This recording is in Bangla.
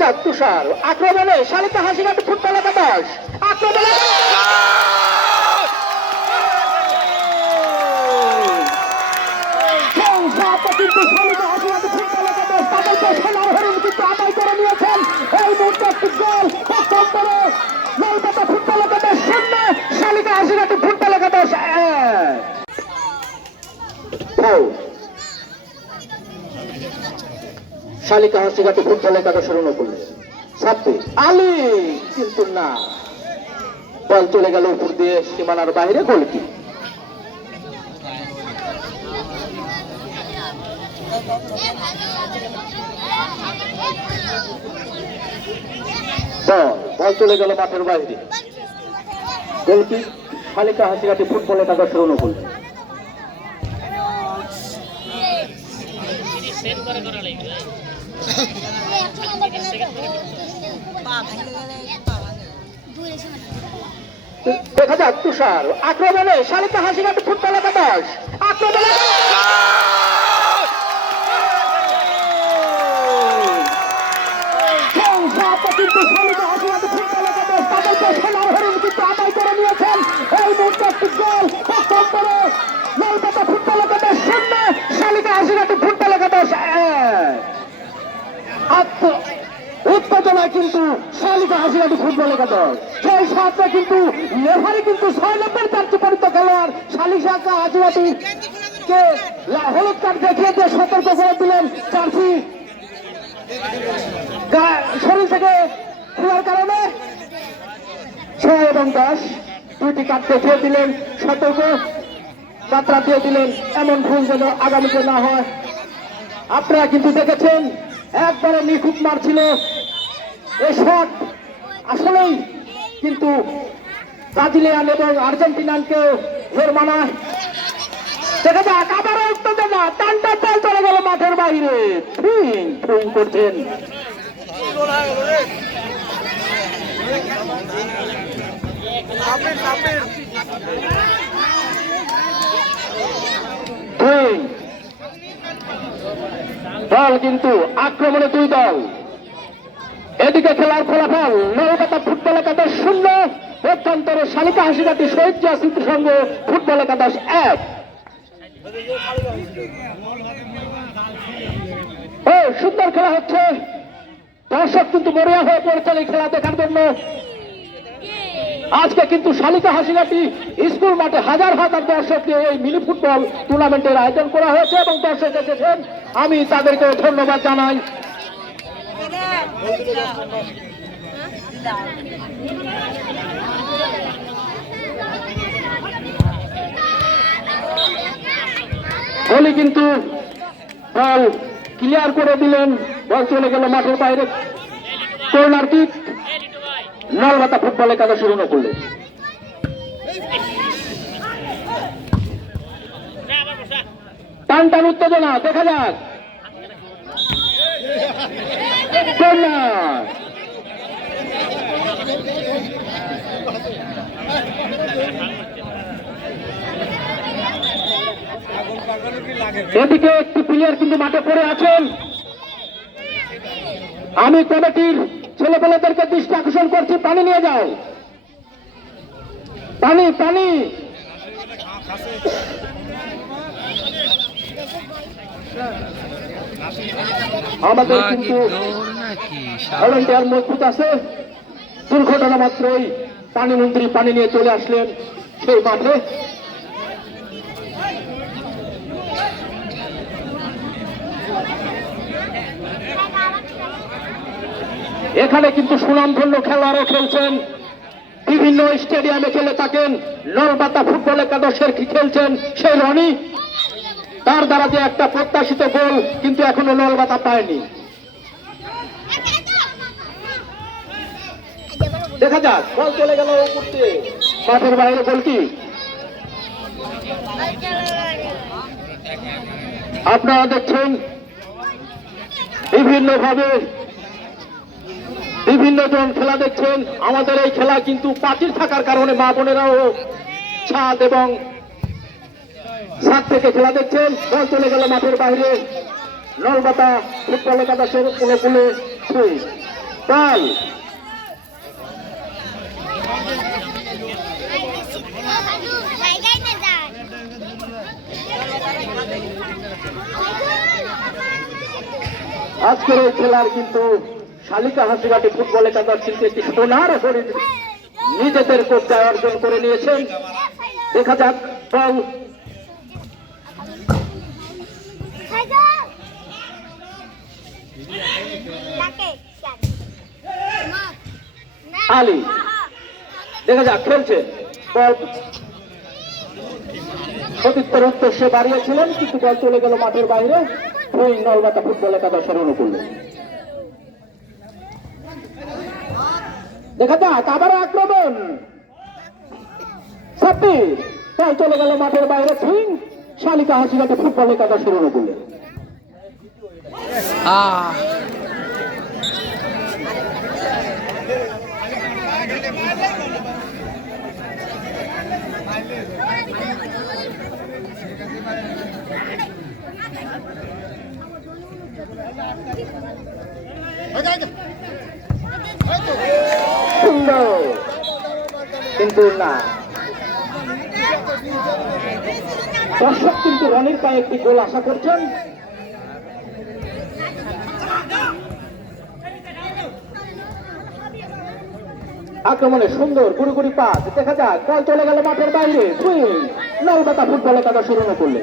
যাক তুষার। আক্রমণে শালিকা হাসিঘাট ফুটবল একাদশ। আক্রমণে কিন্তু শালিকা হাসিঘাট ফুটবল একাদশ তাদেরকে সোনার হরিণ কিন্তু আদায় করে নিয়েছেন এই মুহূর্তে একটি গোল পক্ষান্তরে লালপাতা ফুটবল একাদশ শূন্য শালিকা হাসিঘাট ফুটবল একাদশ এক Foul. শালিকা হাসিঘাটে ফুটবল একাদশের অনুকূলে সাপ্পি আলী! কিন্তু না। বল চলে গেল উপর দিয়ে সীমানার বাইরে গোলকি বল চলে গেল মাঠের বাইরে। গোলকি শালিকা হাসিঘাটে ফুটবল একাদশের অনুকূলে সেট করে করা লাগবে দেখা যাক, তুষার। আক্রমণে শালিকা হাসিঘাট ফুটবল একাদশ। আক্রমণে কিন্তু শালিকা হাসিঘাট ফুটবল একাদশ। তাদেরকে সোনার হরিণ করে নিয়েছেন এই মুহূর্তে একটি গোল শালিকা হাসিঘাট ফুটবল একাদশ এক আত্ম- উত্তেজনায় কিন্তু শালিকা হাসিঘাটি ফুটবল একাদশ সেই সাথে কিন্তু লেভারি কিন্তু ছয় নম্বর কার্যপালিত খেলোয়াড় শালিকা হাসিঘাটি কে? হলুদ কার্ড দেখিয়ে দিয়ে সতর্ক করে দিলেন জার্সি। শরীর থেকে খোলার কারণে ছয় এবং দশ। দুইটি কার্ড দেখিয়ে দিলেন, সতর্ক যাত্রা দিয়ে দিলেন, এমন ভুল যেন আগামীতে না হয়। আপনারা কিন্তু দেখেছেন একবারে নিখুঁত মারছিল। এই শট আসলেই কিন্তু ব্রাজিলিয়ান এবং আর্জেন্টিনানকে হের মানায়। দেখা যাক, আবারও উত্তেজনা টানটা বল চলে গেল মাঠের বাইরে। ফিং ফিং করছেন। ফিং দল কিন্তু আক্রমণে দুই দল। এদিকে খেলার ফলাফল নলকাতা ফুটবল একাদশ শূন্য পক্ষান্তরে শালিকা হাসিঘাটি শহীদ জিয়া স্মৃতি সংঘ ফুটবল একাদশ এক। সুন্দর খেলা হচ্ছে। দর্শক কিন্তু মরিয়া হয়ে পড়েছেন এই খেলা দেখার জন্য। আজকে কিন্তু শালিকা হাসিঘাটি স্কুল মাঠে হাজার হাজার দর্শক নিয়ে এই মিনি ফুটবল টুর্নামেন্টের আয়োজন করা হয়েছে এবং দর্শক এসেছেন। আমি তাদেরকে ধন্যবাদ জানাই। বলি কিন্তু ক্লিয়ার করে দিলেন। বল চলে গেল মাঠের বাইরে। Corner kick. নলবাতা ফুটবল একাদশ শুরু করলেন টান টান উত্তেজনা, দেখা যাক। এদিকে একটি প্লেয়ার কিন্তু মাঠে পড়ে আছেন। আমি কমিটির ছেলেপেলেদেরকে দৃষ্টি আকর্ষণ করছি পানি নিয়ে যাও। পানি পানি। আমাদের কিন্তু ভলেন্টিয়ার মজবুত আছে। দুর্ঘটনা মাত্রই পানি মন্ত্রী পানি নিয়ে চলে আসলেন সেই মাঠে। এখানে কিন্তু সুনামধন্য খেলোয়াড়ও খেলছেন। বিভিন্ন স্টেডিয়ামে খেলে থাকেন। নলবাতা ফুটবল একাদশের কি খেলছেন? সেই রনি। তার দ্বারা যে একটা প্রত্যাশিত গোল কিন্তু এখনও নলবাতা পায়নি। দেখা যাক, বল চলে গেল মাঠের বাইরে গোল কি? আপনারা দেখছেন বিভিন্ন ভাবে বিভিন্ন জন খেলা দেখছেন। আমাদের এই খেলা কিন্তু প্রাচীর থাকার কারণে মা বোনেরাও ছাদ এবং ছাদ থেকে খেলা দেখছেন। বল চলে গেল মাঠের বাইরে। নলবাতা ফুটবল একাদশের অনুকূলে ছুঁই। বল আজকের এই খেলার কিন্তু শালিকা হাসিঘাটি ফুটবল একাদশ কিন্তু একটি সোনার হরিণ নিজেদের কবজায় অর্জন করে নিয়েছেন। দেখা যাক, বল। আলী, দেখা যাক, খেলছে। বল। সতীর্থের সে বাড়িয়েছিলেন, কিন্তু বল চলে গেল মাঠের বাইরে। ওই নলবাতা ফুটবল একাদশের অনুকূলে দেখা যাক আবার আক্রমণ। ছাব্বিশ তাই চলে গেল মাঠের বাইরে থুইং শালিকা হাসিঘাটে ফুটবল একাদশের অনুকূলে আহ। সুন্দর কিন্তু না। দর্শক কিন্তু রনির পায়ে একটি গোল আশা করছেন। আক্রমণে সুন্দর গুড়ি পাস। দেখা যাক, বল চলে গেল মাঠের বাইরে। সুইং নলবাতা ফুটবল একাদশ শুরু না করলে